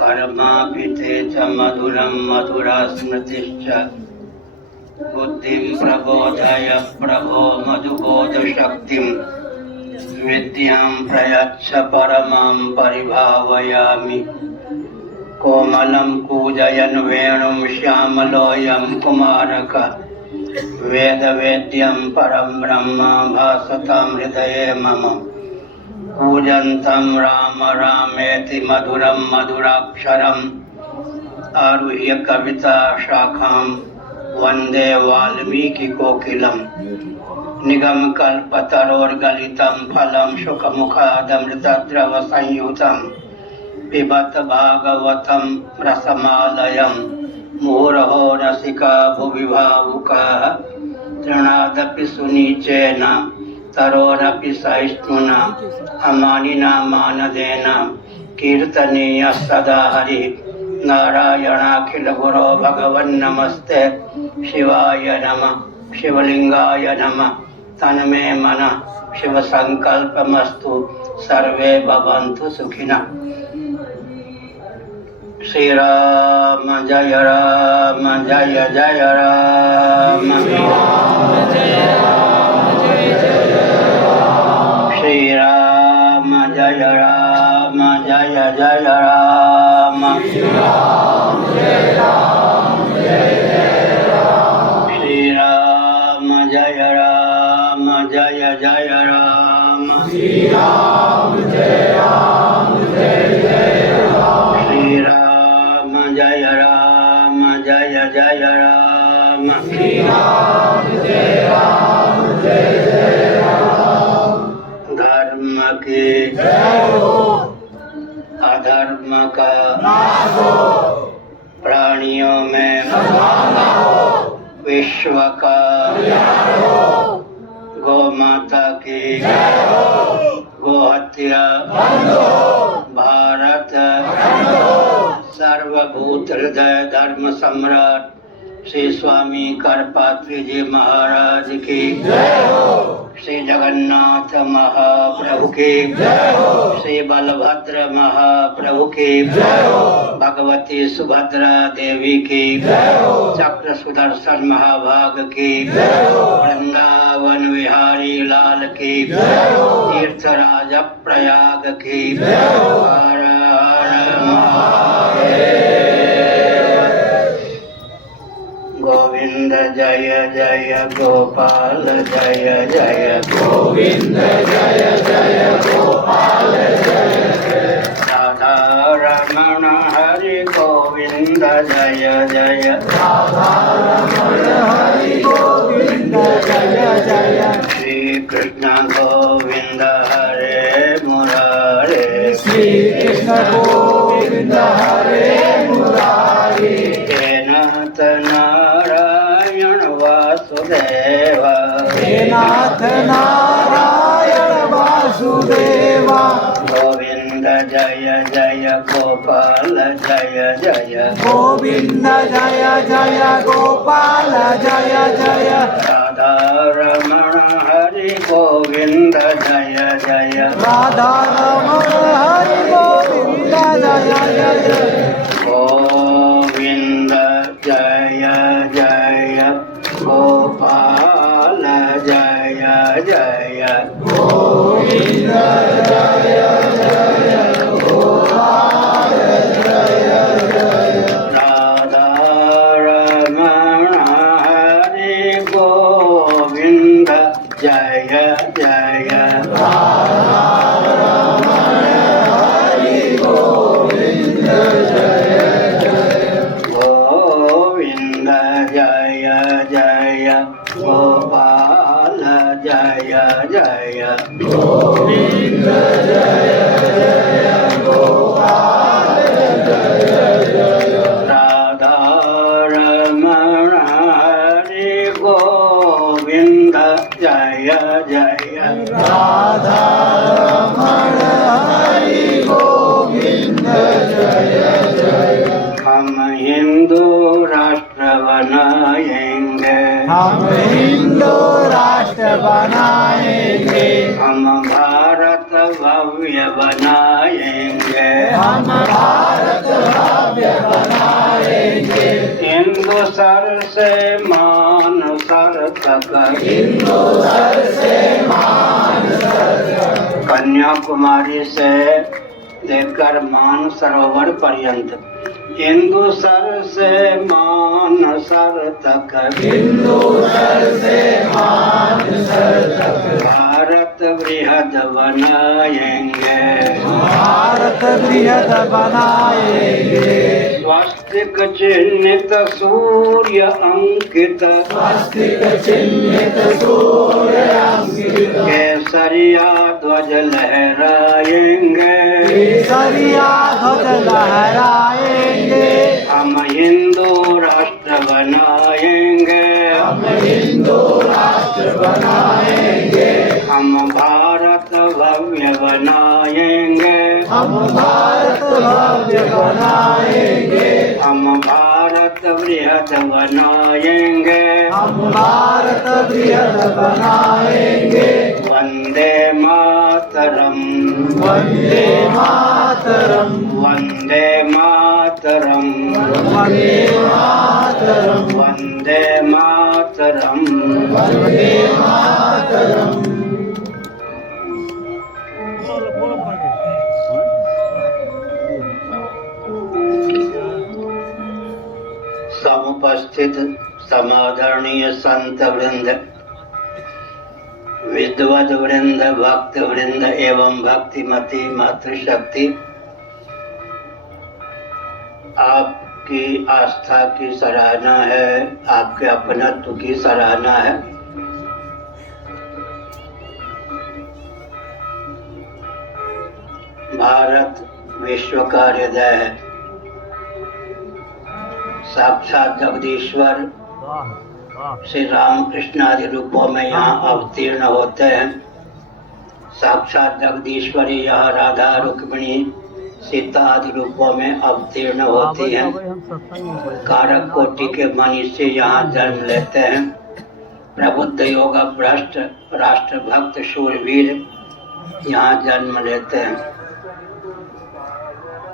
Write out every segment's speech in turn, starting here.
कर्मापिते च मधुरं मधुरा स्मृतिश्च बुद्धिं प्रबोधय प्रभो मधुबोधशक्तिं विद्यां प्रयच्छ परमां परिभावयामि। कोमलं कूजयन् वेणुं श्यामलोऽयं कुमारकः वेदवेद्यं परं ब्रह्म भासतां हृदये मम। कूजन्तं राम रामेति मधुरं मधुराक्षरम् आरुह्य कविता शाखां वन्दे वाल्मीकिकोकिलम्। निगमकल्पतरोर्गलितं फलं शुकमुखादमृतद्रवसंयुतं पिबत भागवतं रसमालयं। मुहुरहो रसिका भुवि भावुकाः तृणादपि सुनीचेन तरोरपि सहिष्णुना अमानिना मानदेन कीर्तनीयः सदा हरिः। नारायणाखिल गुरो भगवन्नमस्ते शिवाय नमः। शिवलिंगाय नमः। तन्मे मनः शिव संकल्पमस्तु। सर्वे भवन्तु सुखिनः। श्री राम जय राम जय जय राम। श्री राम जय राम जय जय राम। श्री राम जय राम जय जय राम। श्री राम जय राम जय जय राम। श्री राम जय राम जय जय राम। श्री राम जय राम जय जय राम। धर्म की जय हो, अधर्म का नाश हो, प्राणियों में विश्व का कल्याण हो। गौ माता की जय हो, गो हत्या बंद हो, भारत सर्वभूत हृदय धर्म सम्राट श्री स्वामी करपात्री जी महाराज की जय हो। श्री जगन्नाथ महाप्रभु की जय हो। श्री बलभद्र महाप्रभु की जय हो। भगवती सुभद्रा देवी की जय हो। चक्र सुदर्शन महाभाग की जय हो। वृंदावन विहारी लाल की जय हो। तीर्थराज प्रयाग की जय हो। हर हर महादेव। गोविंद जय जय गोपाल जय जय गोविंद जय जय गोपाल जय जय। राधा रमण हरि गोविंद जय जय। राधा रमण हरि गोविंद जय जय। श्री कृष्ण गोविंद हरे मुरारे। श्री कृष्ण गोविंद हरे मुरारे। नाथ नारायण वासुदेव। हे नाथ नारायण वासुदेव। गोविंद जय जय गोपाल जय जय। गोविंद जय जय गोपाल जय जय। राधा रमण हरि गोविंद जय जय। राधा रमण हरि गोविंद जय जय। गोविंद जय जय गोपाल जय जय। गोविंद जय जय गोपाल जय जय। राधा रमण हरि गोविंद जय जय। राधा रमण हरि गोविंद जय जय। गोविंद जय जय गोपाल जय जय। गोविंद जय जय गोपाल जय जय। राधा रमण हरि गोविंद जय जय। राधा रमण हरि गोविंद जय जय। हम हिंदू राष्ट्र बनाएंगे। हम हिंदू राष्ट्र बनाएंगे। हम भारत भव्य बनाएंगे। हम भारत हिंदू सर से मानसर तक, कन्याकुमारी से लेकर मानसरोवर पर्यंत, हिंदूसर से मानसर तक, भारत बृहद बनाएंगे, स्वस्तिक चिन्हित सूर्य अंकित, केसरिया ध्वज लहराएंगे, हम हिंदू राष्ट्र बनाएंगे, हम भारत भव्य बनाएंगे, हम भारत बृहद बनाएंगे, वंदे मातरम, वंदे मातरम, वंदे मातरम, वंदे मातरम, वंदे मातरम। समुपस्थित समादरणीय संत वृंद, विद्वद वृंद, भक्त वृंद एवं भक्तिमती मातृशक्ति, आपकी आस्था की सराहना है, आपके अपनत्व की सराहना है। भारत विश्व का हृदय है, साक्षात जगदीश्वर श्री रामकृष्ण आदि रूपों में यहाँ अवतीर्ण होते हैं। साक्षात जगदीश्वरी यह राधा रुक्मिणी सीता आदि रूपों में अवतीर्ण होती हैं। कारक कोटि के मनुष्य यहाँ जन्म लेते हैं। प्रबुद्ध योग भ्रष्ट राष्ट्रभक्त शूरवीर यहाँ जन्म लेते हैं।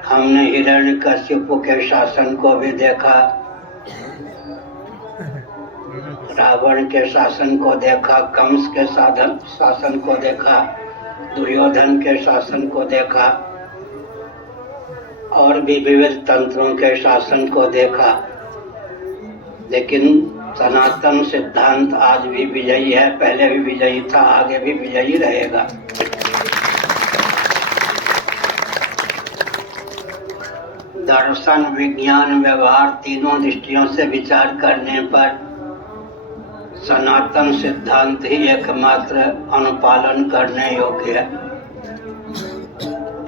हमने हिरण्यकश्यप के शासन को भी देखा, रावण के शासन को देखा, कंस के शासन को देखा, दुर्योधन के शासन को देखा और भी विविध तंत्रों के शासन को देखा। लेकिन सनातन सिद्धांत आज भी विजयी है, पहले भी विजयी था, आगे भी विजयी रहेगा। दर्शन, विज्ञान, व्यवहार तीनों दृष्टियों से विचार करने पर सनातन सिद्धांत ही एकमात्र अनुपालन करने योग्य है।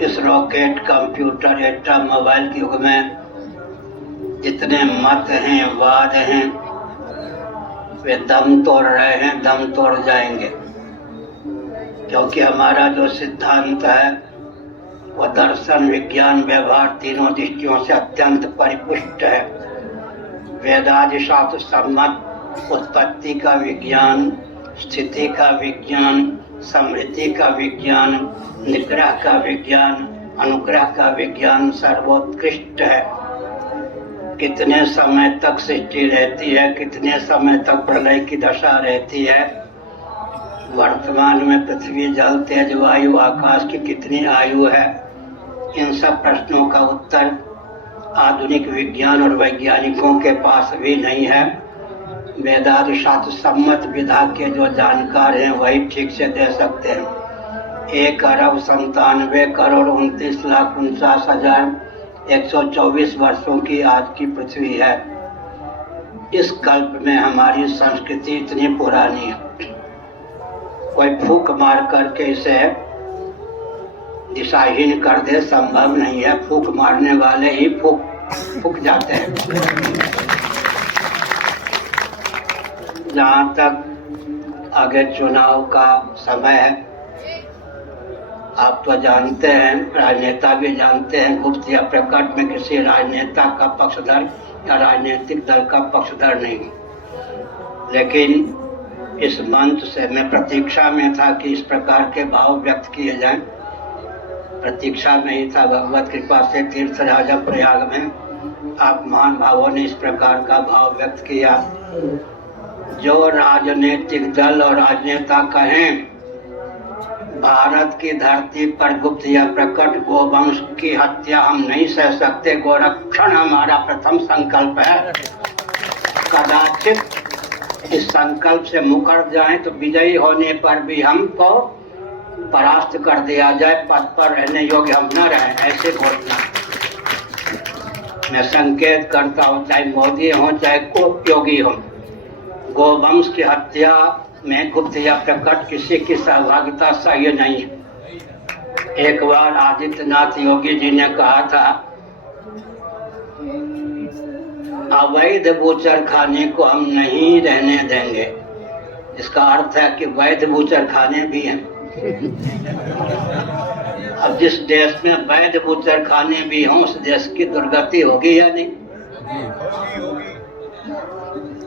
इस रॉकेट, कंप्यूटर, एटम, मोबाइल के युग में जितने मत हैं, वाद हैं, वे दम तोड़ रहे हैं, दम तोड़ जाएंगे। क्योंकि हमारा जो सिद्धांत है वह दर्शन, विज्ञान, व्यवहार तीनों दृष्टियों से अत्यंत परिपुष्ट है। वेदादि शास्त्र सम्मत उत्पत्ति का विज्ञान, स्थिति का विज्ञान, समृद्धि का विज्ञान, निग्रह का विज्ञान, अनुग्रह का विज्ञान सर्वोत्कृष्ट है। कितने समय तक सृष्टि रहती है, कितने समय तक प्रलय की दशा रहती है, वर्तमान में पृथ्वी, जल, तेज, वायु, आकाश की कितनी आयु है, इन सब प्रश्नों का उत्तर आधुनिक विज्ञान और वैज्ञानिकों के पास भी नहीं है। वेदादि शास्त्र सम्मत विधा के जो जानकार हैं वही ठीक से दे सकते हैं। 1,97,29,49,124 वर्षों की आज की पृथ्वी है। इस कल्प में हमारी संस्कृति इतनी पुरानी है, कोई फूक मार करके इसे दिशाहीन कर दे संभव नहीं है। फूक मारने वाले ही फूक जाते हैं। जहाँ तक आगे चुनाव का समय है, आप तो जानते हैं, राजनेता भी जानते हैं, गुप्त या प्रकट में किसी राजनेता का पक्षधर या राजनीतिक दल का पक्षधर नहीं। लेकिन इस मंच से मैं प्रतीक्षा में था कि इस प्रकार के भाव व्यक्त किए जाएं। प्रतीक्षा में ही था। भगवत कृपा से तीर्थराज प्रयाग में आप महान भावों ने इस प्रकार का भाव व्यक्त किया। जो राजनीतिक दल और राजनेता कहें भारत की धरती पर गुप्त या प्रकट गोवंश की हत्या हम नहीं सह सकते, गोरक्षण हमारा प्रथम संकल्प है। कदाचित इस संकल्प से मुकर जाएं तो विजयी होने पर भी हमको परास्त कर दिया जाए, पद पर रहने योग्य हम न रहे, ऐसे घोषणा मैं संकेत करता हूँ, चाहे मोदी हो चाहे कोई योगी हो, गोवंश की हत्या में गुप्त या प्रकट किसी की सहभागिता सही नहीं है। एक बार आदित्यनाथ योगी जी ने कहा था अवैध बूचर खाने को हम नहीं रहने देंगे। इसका अर्थ है कि वैध बूचर खाने भी हैं। अब जिस देश में वैध बूचर खाने भी हों उस देश की दुर्गति होगी या नहीं?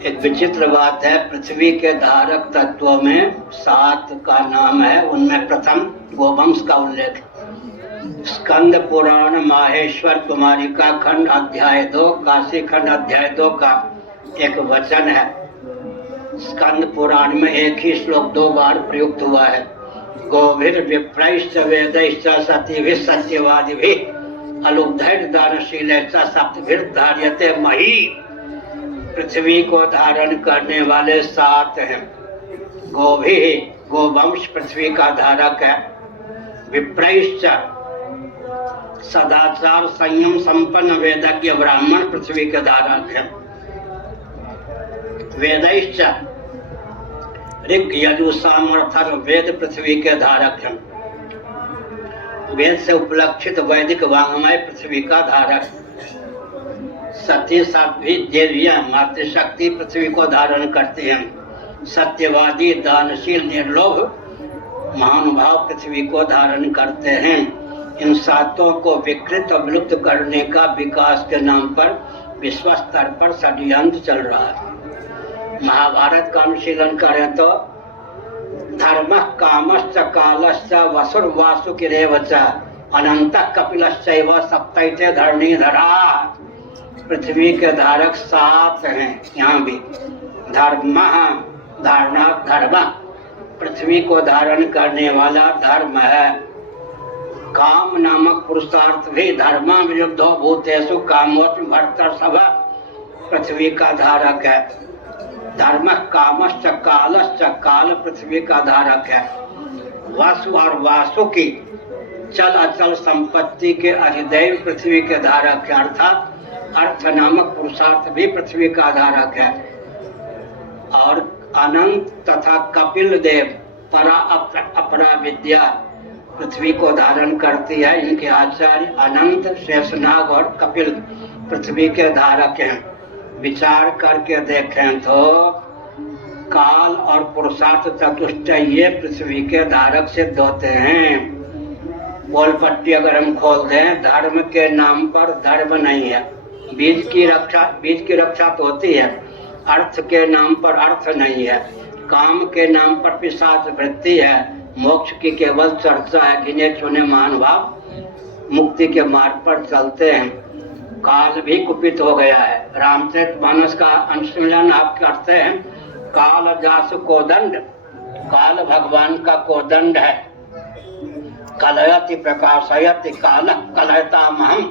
एक विचित्र बात है, पृथ्वी के धारक तत्वों में 7 का नाम है, उनमें प्रथम गोवंश का उल्लेख। स्कंद पुराण माहेश्वर कुमारिका खंड अध्याय 2, काशी खंड अध्याय 2 का एक वचन है। स्कंद पुराण में एक ही श्लोक 2 बार प्रयुक्त हुआ है। गोभिर विप्रैश्च वेदैश्च सतिभिः सत्यवादिभिः अलुब्धैर् दानशीलैश्च सप्तभिर् धार्यते मही। पृथ्वी को धारण करने वाले 7 हैं। गोभी गोवंश पृथ्वी का धारक है। विप्रैश्च सदाचार संयम संपन्न वेदज्ञ ब्राह्मण पृथ्वी के धारक है। वेदैश्च ऋग यजु साम और अथर्व वेद पृथ्वी के धारक हैं। वेद से उपलक्षित वैदिक वाङ्मय पृथ्वी का धारक। सती साध्वी देवियां मातृशक्ति पृथ्वी को धारण करती हैं। सत्यवादी दानशील निर्लोभ महानुभाव पृथ्वी को धारण करते हैं। इन 7 को विकृत और विलुप्त करने का विकास के नाम पर विश्व स्तर पर षड्यंत्र चल रहा है। महाभारत का अनुशीलन करें तो धर्म कामश्च कालश्च वसुर वासुकिरेव च अनंत कपिलश्चैव सप्तैते धरणीधरा। पृथ्वी के धारक 7 हैं। यहाँ भी धर्म धारणा धर्म पृथ्वी को धारण करने वाला धर्म है। काम नामक पुरुषार्थ भी धर्म विरुद्धो भूतेषु कामोच भर्तर्षभ पृथ्वी का धारक है। धर्म कामश्च कालश्च काल पृथ्वी का धारक है। वासु और वासु की चल अचल संपत्ति के अधिदैव पृथ्वी के धारक है। अर्थात अर्थ नामक पुरुषार्थ भी पृथ्वी का धारक है। और अनंत तथा कपिल देव परा अपरा विद्या पृथ्वी को धारण करती है। इनके आचार्य अनंत शेषनाग और कपिल पृथ्वी के धारक हैं। विचार करके देखें तो काल और पुरुषार्थ चतुष्टय ये पृथ्वी के धारक सिद्ध होते हैं। बोल पट्टी अगर हम खोल दें, धर्म के नाम पर धर्म नहीं है। बीज की रक्षा तो होती है। अर्थ के नाम पर अर्थ नहीं है। काम के नाम पर पिशाच वृत्ति है। मोक्ष की केवल चर्चा है। गिने चुने महानुभाव मुक्ति के मार्ग पर चलते हैं। काल भी कुपित हो गया है। रामचरितमानस का अनुशीलन आप करते हैं। काल जासु कोदंड, काल भगवान का कोदंड है। कलयति प्रकाशयति काल कलयतामहम।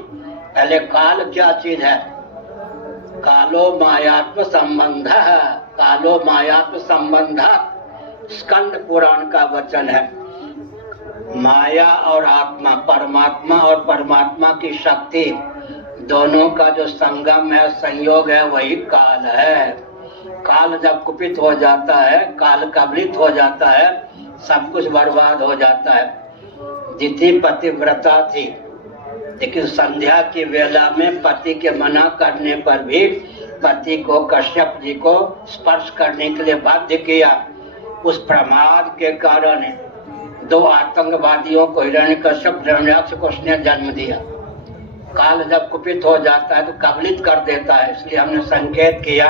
पहले काल क्या चीज है? कालो मायात्म संबंध, कालो मायात्म संबंध स्कंद पुराण का वचन है। माया और आत्मा, परमात्मा और परमात्मा की शक्ति दोनों का जो संगम है, संयोग है, वही काल है। काल जब कुपित हो जाता है, काल कबलित हो जाता है, सब कुछ बर्बाद हो जाता है। दिति पतिव्रता थी, लेकिन संध्या की वेला में पति के मना करने पर भी पति को कश्यप जी को स्पर्श करने के लिए बाध्य किया। उस प्रमाद के कारण 2 आतंकवादियों को हिरण्यकश्यप हिरण्याक्ष को उसने जन्म दिया। काल जब कुपित हो जाता है तो कबलित कर देता है। इसलिए हमने संकेत किया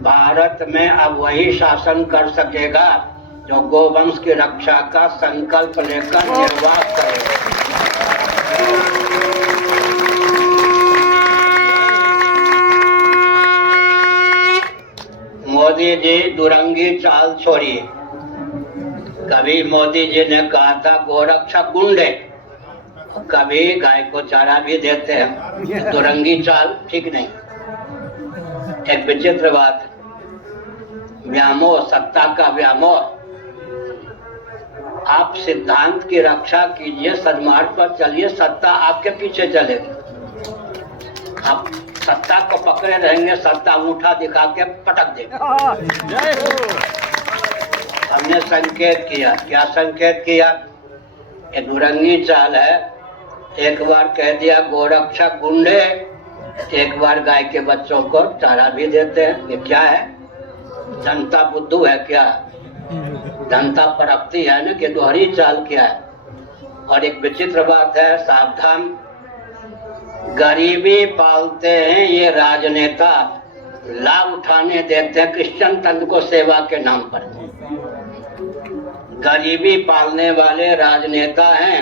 भारत में अब वही शासन कर सकेगा जो गोवंश की रक्षा का संकल्प लेकर निर्वाह करेगा। मोदी जी दुरंगी चाल छोड़िए। कभी मोदी जी ने कहा था गोरक्षक गुंडे, कभी गाय को चारा भी देते हैं। दुरंगी चाल ठीक नहीं। एक विचित्र बात, व्यामोह, सत्ता का व्यामोह। आप सिद्धांत की रक्षा कीजिए, सन्मार्ग पर चलिए, सत्ता आपके पीछे चलेगी। आप सत्ता को पकड़े रहेंगे, सत्ता अंगूठा दिखा के पटक देगा। हमने संकेत किया। क्या संकेत किया? ये दुरंगी चाल है। एक बार कह दिया गोरक्षक गुंडे, एक बार गाय के बच्चों को चारा भी देते हैं। ये क्या है? जनता बुद्धू है क्या? जनता परखती है ना कि दोहरी चाल क्या है। और एक विचित्र बात है, सावधान, गरीबी पालते हैं ये राजनेता, लाभ उठाने देते हैं क्रिश्चियन तंत्र को सेवा के नाम पर। गरीबी पालने वाले राजनेता हैं,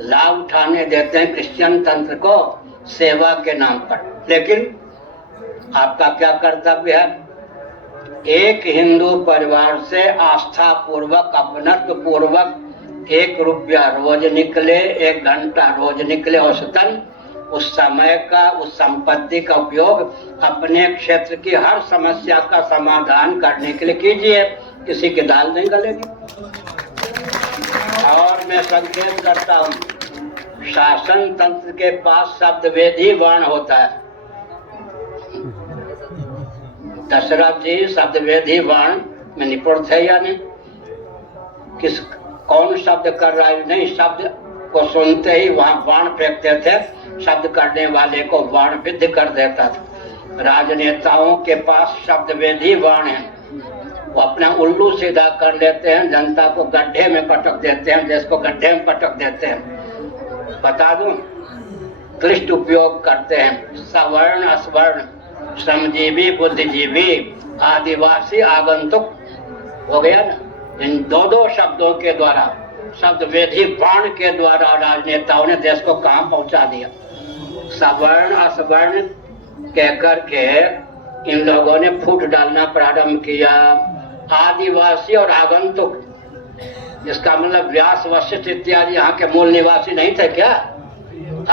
लाभ उठाने देते हैं क्रिश्चियन तंत्र को सेवा के नाम पर। लेकिन आपका क्या कर्तव्य है? एक हिंदू परिवार से आस्था पूर्वक, अपनत्व पूर्वक 1 रुपया रोज निकले, 1 घंटा रोज निकले औसतन, उस समय का, उस संपत्ति का उपयोग अपने क्षेत्र की हर समस्या का समाधान करने के लिए कीजिए। किसी की दाल नहीं गलेगी। और मैं संकेत करता हूँ, शासन तंत्र के पास शब्द वेदी वाण होता है। दशरथ जी शब्द वेदी वाण में निपुण थे या नहीं? कौन शब्द कर रहा है? नहीं, शब्द को सुनते ही वहां बाण फेंकते थे, शब्द करने वाले को बाण विद्ध कर देता था। राजनेताओं के पास शब्द वेदी बाण है। वो अपना उल्लू सीधा कर लेते हैं, जनता को गड्ढे में पटक देते हैं, देश को गड्ढे में पटक देते हैं। बता दूं, क्लिष्ट उपयोग करते हैं। सवर्ण, अस्वर्ण, श्रमजीवी, बुद्धिजीवी, आदिवासी, आगंतुक हो गया ना। इन 2 शब्दों के द्वारा, शब्द वेदी बाण के द्वारा राजनेताओं ने देश को कहां पहुंचा दिया। सवर्ण असवर्ण कहकर के इन लोगों ने फूट डालना प्रारंभ किया। आदिवासी और आगंतुक, इसका मतलब व्यास, वशिष्ठ इत्यादि यहाँ के मूल निवासी नहीं थे क्या?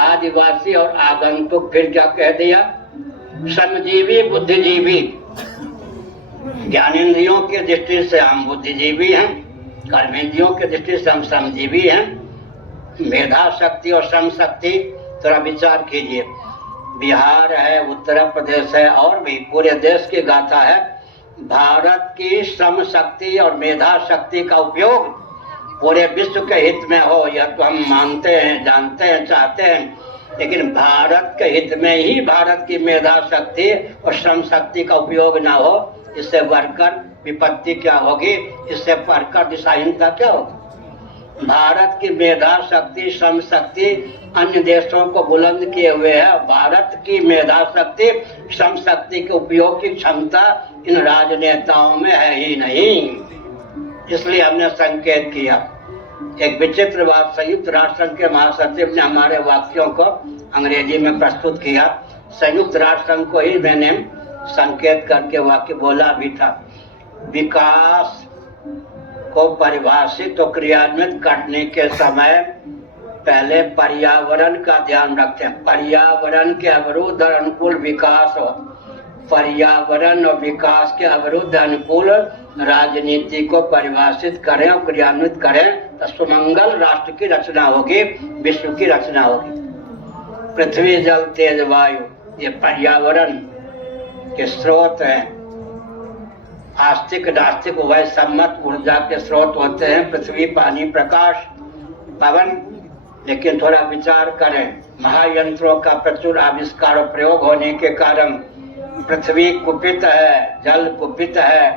आदिवासी और आगंतुक। फिर क्या कह दिया? श्रमजीवी, बुद्धिजीवी। ज्ञानेंद्रियों की दृष्टि से हम बुद्धिजीवी हैं, कर्मेंद्रियों की दृष्टि से हम श्रमजीवी हैं। मेधा शक्ति और श्रम शक्ति, थोड़ा विचार कीजिए। बिहार है, उत्तर प्रदेश है, और भी पूरे देश की गाथा है। भारत की श्रम शक्ति और मेधा शक्ति का उपयोग पूरे विश्व के हित में हो, यह तो हम मानते हैं, जानते हैं, चाहते हैं। लेकिन भारत के हित में ही भारत की मेधा शक्ति और श्रम शक्ति का उपयोग ना हो, इससे बढ़कर विपत्ति क्या होगी? इससे बढ़कर दिशाहीनता क्या होगी? भारत की मेधा शक्ति, श्रम शक्ति अन्य देशों को बुलंद किए हुए है। भारत की मेधा शक्ति, श्रम शक्ति के उपयोग की क्षमता इन राजनेताओं में है ही नहीं। इसलिए हमने संकेत किया। एक विचित्र बात, संयुक्त राष्ट्र संघ के महासचिव ने हमारे वाक्यों को अंग्रेजी में प्रस्तुत किया। संयुक्त राष्ट्र संघ को ही मैंने संकेत करके वाक्य बोला भी था। विकास को परिभाषित और क्रियान्वित करने के समय पहले पर्यावरण का ध्यान रखें। पर्यावरण के अवरुद्ध और अनुकूल विकास हो। पर्यावरण और विकास के अवरुद्ध अनुकूल राजनीति को परिभाषित करें और क्रियान्वित करें तो सुमंगल राष्ट्र की रचना होगी, विश्व की रचना होगी। पृथ्वी, जल, तेज, वायु, ये पर्यावरण के स्रोत हैं। आस्तिक नास्तिक उभय सम्मत ऊर्जा के स्रोत होते हैं पृथ्वी, पानी, प्रकाश, पवन। लेकिन थोड़ा विचार करें, महायंत्रों का प्रचुर आविष्कार और प्रयोग होने के कारण पृथ्वी कुपित है, जल कुपित है,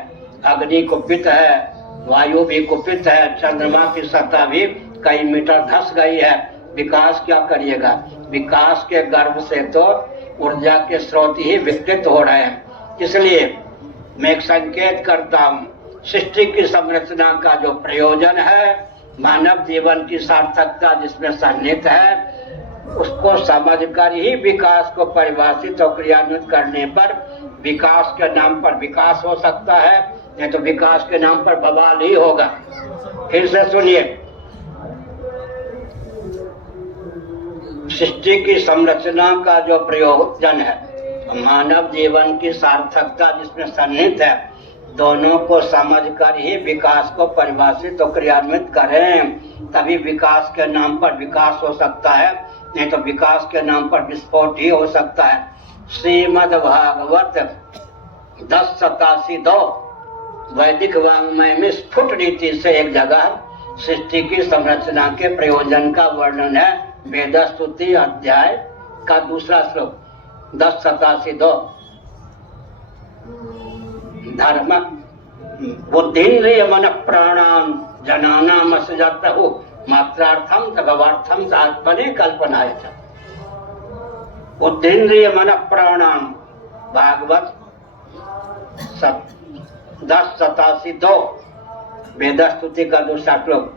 अग्नि कुपित है, वायु भी कुपित है, चंद्रमा की सतह भी कई मीटर धंस गई है। विकास क्या करिएगा? विकास के गर्भ से तो ऊर्जा के स्रोत ही विकसित हो रहे हैं। इसलिए मैं एक संकेत करता हूँ, सृष्टि की संरचना का जो प्रयोजन है, मानव जीवन की सार्थकता जिसमें सन्निहित है, उसको समझकर ही विकास को परिभाषित और क्रियान्वित करने पर विकास के नाम पर विकास हो सकता है, नहीं तो विकास के नाम पर बवाल ही होगा। फिर से सुनिए, सृष्टि की संरचना का जो प्रयोजन है, मानव जीवन की सार्थकता जिसमें सन्निहित है, दोनों को समझकर ही विकास को परिभाषित और क्रियान्वित करें, तभी विकास के नाम पर विकास हो सकता है, नहीं तो विकास के नाम पर विस्फोट ही हो सकता है। श्रीमद् भागवत 10:87 वैदिक वाङ्मय में स्फुट रीति से एक जगह सृष्टि की संरचना के प्रयोजन का वर्णन है। वेदस्तुति अध्याय का 2 श्लोक 10:87 धर्म बुद्धिन्द्रिय मन प्राणान जनानाम सजतहु मात्रार्थम च भवार्थम च आत्मने कल्पनाय च। बुद्धिन्द्रिय मन प्राणान भागवत 10:87 वेदस्तुति का 2 श्लोक।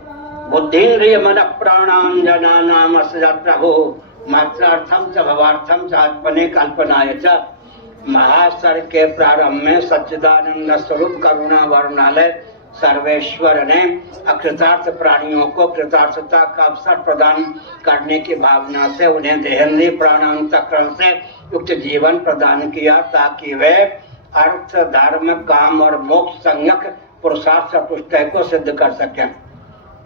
बुद्धिन्द्रिय मन प्राणान जनानाम सजतहु मात्रार्थम च भवार्थम च आत्मने कल्पनाय च। महासर के प्रारंभ में सच्चिदानंद स्वरूप करुणा वर्णालय सर्वेश्वर ने अकृतार्थ प्राणियों को कृतार्थता का अवसर प्रदान करने की भावना से उन्हें देहेंद्रीय प्राणांतकरण से युक्त जीवन प्रदान किया, ताकि वे अर्थ, धर्म, काम और मोक्ष संज्ञक पुरुषार्थ चतुष्टय को सिद्ध कर सकें।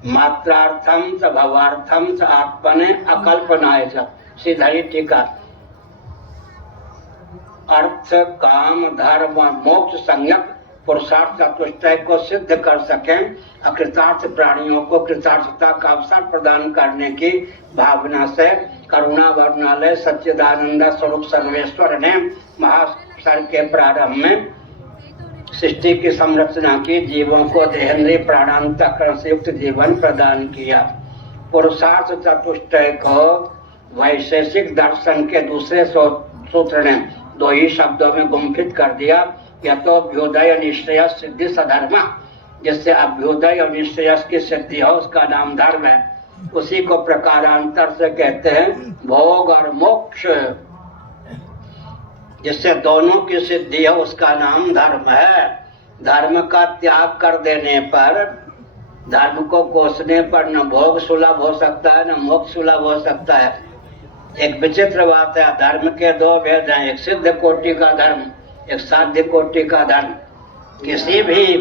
मात्रार्थम च भवार्थम च आत्मने अकल्पनाय च। सीधी टीका। अर्थ, काम, धर्म और मोक्ष संज्ञक पुरुषार्थ चतुष्टय को सिद्ध कर सकें, अकृतार्थ प्राणियों को कृतार्थता का अवसर प्रदान करने की भावना से करुणा वर्णालय सच्चिदानंद स्वरूप सर्वेश्वर ने महासर के प्रारंभ में सृष्टि की संरचना की, जीवों को देहेंद्रीय प्राणांतकरण से युक्त जीवन प्रदान किया। पुरुषार्थ चतुष्टय को वैशेषिक दर्शन के दूसरे सूत्र ने 2 ही शब्दों में गुंफित कर दिया, या तो अभ्युदय निश्चय सिद्धि सधर्म, जिससे अभ्युदय और निश्चय की सिद्धि हो उसका नाम धर्म है। उसी को प्रकारांतर से कहते हैं भोग और मोक्ष, जिससे दोनों की सिद्धि है उसका नाम धर्म है। धर्म का त्याग कर देने पर, धर्म को कोसने पर न भोग सुलभ हो सकता है न मोक्ष सुलभ हो सकता है। एक विचित्र बात है, धर्म के 2 भेद हैं, एक सिद्ध कोटि का धर्म, एक साध्य कोटि का धर्म। किसी भी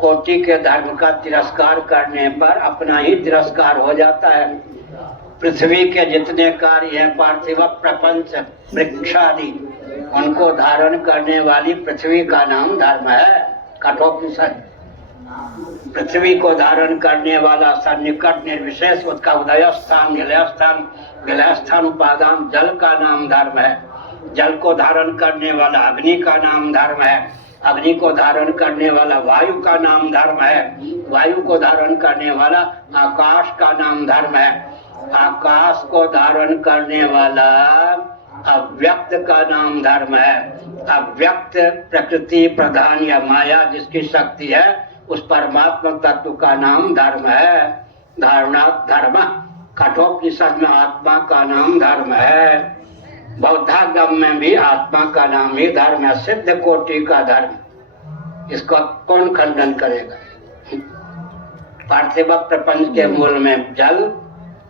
कोटि के धर्म का तिरस्कार करने पर अपना ही तिरस्कार हो जाता है। पृथ्वी के जितने कार्य हैं, पार्थिव प्रपंच, वृक्षादि, उनको धारण करने वाली पृथ्वी का नाम धर्म है। कठोपनिषद। पृथ्वी को धारण करने वाला सन्निकट निर्विशेष, उसका उदय स्थान, विलय स्थान उपादान जल का नाम धर्म है। जल को धारण करने वाला अग्नि का नाम धर्म है। अग्नि को धारण करने वाला वायु का नाम धर्म है। वायु को धारण करने वाला आकाश का नाम धर्म है। आकाश को धारण करने वाला अव्यक्त का नाम धर्म है। अव्यक्त प्रकृति प्रधान या माया जिसकी शक्ति है, उस परमात्मा तत्व का नाम धर्म है। धारणात् धर्म। कठोपनिषद में आत्मा का नाम धर्म है। बौद्धागम में भी आत्मा का नाम ही धर्म है, सिद्ध कोटि का धर्म। इसका कौन खंडन करेगा? पार्थिव प्रपंच के मूल में जल,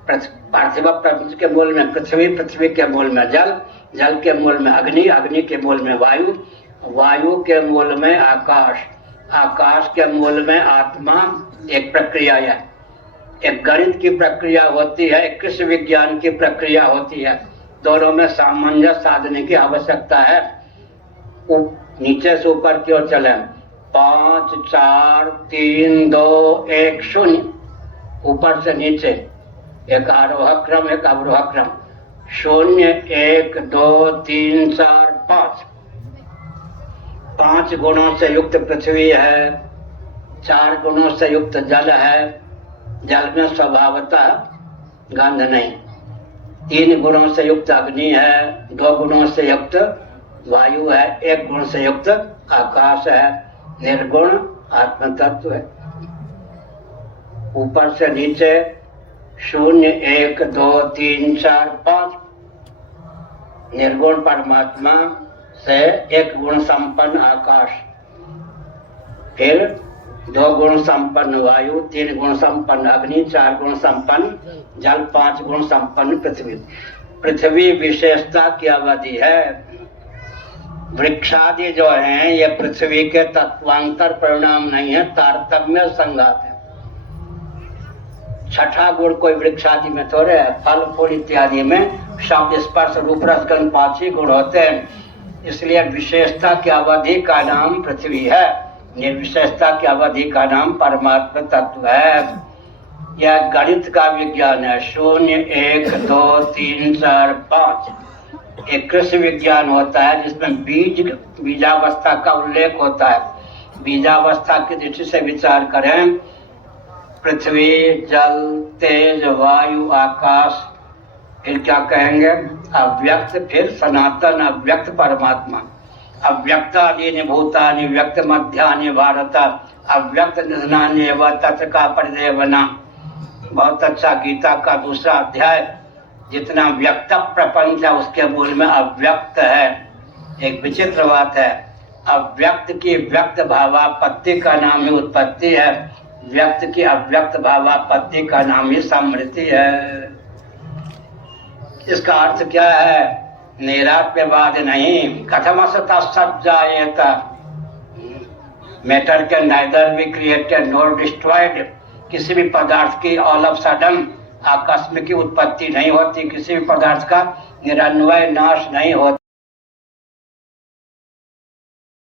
पार्थिव प्रपंच के मूल में पृथ्वी, पृथ्वी के मूल में जल, जल के मूल में अग्नि, अग्नि के मूल में वायु, वायु के मूल में आकाश, आकाश के मूल में आत्मा। एक प्रक्रिया है, एक गणित की प्रक्रिया होती है, एक कृषि विज्ञान की प्रक्रिया होती है। दोनों में सामंजस्य साधने की आवश्यकता है। नीचे से ऊपर की ओर चले, 5 4 3 2 1 0। ऊपर से नीचे एक आरोह क्रम, एक अवरोह क्रम। 0 1 2 3 4 5। 5 गुणों से युक्त पृथ्वी है, 4 गुणों से युक्त जल है। जल में स्वभावतः गंध नहीं। 3 गुणों से युक्त अग्नि है, 2 गुणों से युक्त वायु है, 1 गुण से युक्त आकाश है। निर्गुण आत्म तत्व है। ऊपर से नीचे 0 1 2 3 4 5। निर्गुण परमात्मा से एक गुण संपन्न आकाश, फिर 2 गुण संपन्न वायु, 3 गुण संपन्न अग्नि, 4 गुण संपन्न जल, 5 गुण संपन्न पृथ्वी। पृथ्वी विशेषता की अवधि है। वृक्षादि जो हैं ये पृथ्वी के तत्वांतर परिणाम नहीं है, तारतम्य संघात है। छठा गुण कोई वृक्षादि में थोड़े है। फल फूल इत्यादि में शब्द स्पर्श रूप रस गंध 5 ही गुण होते हैं। इसलिए विशेषता की अवधि का नाम पृथ्वी है, निर्विशेषता की अवधि का नाम परमात्मा तत्व है। यह गणित का विज्ञान है। 0 1 2 3 4 5 एक कृषि विज्ञान होता है जिसमें बीजावस्था का उल्लेख होता है। बीजावस्था की दृष्टि से विचार करें, पृथ्वी, जल, तेज, वायु, आकाश, फिर क्या कहेंगे अव्यक्त, फिर सनातन अव्यक्त परमात्मा। अव्यक्तादीनि भूतानि व्यक्त मध्यानि भारत अव्यक्त निधनानि एव तत्र का परिदेवना। बहुत अच्छा, गीता का दूसरा अध्याय। जितना व्यक्त प्रपंच है उसके मूल में अव्यक्त है। एक विचित्र बात है, अव्यक्त की व्यक्त भावापत्ति का नाम ही उत्पत्ति है, व्यक्त की अव्यक्त भावापत्ति का नाम ही समृद्धि है। इसका अर्थ क्या है? निरात्म्यवाद नहीं। कथम असत सज्जायेत, matter can neither be created nor destroyed. किसी भी पदार्थ की ऑल ऑफ सडन आकस्मिक की उत्पत्ति नहीं होती, किसी भी पदार्थ का निरन्वय नाश नहीं होता।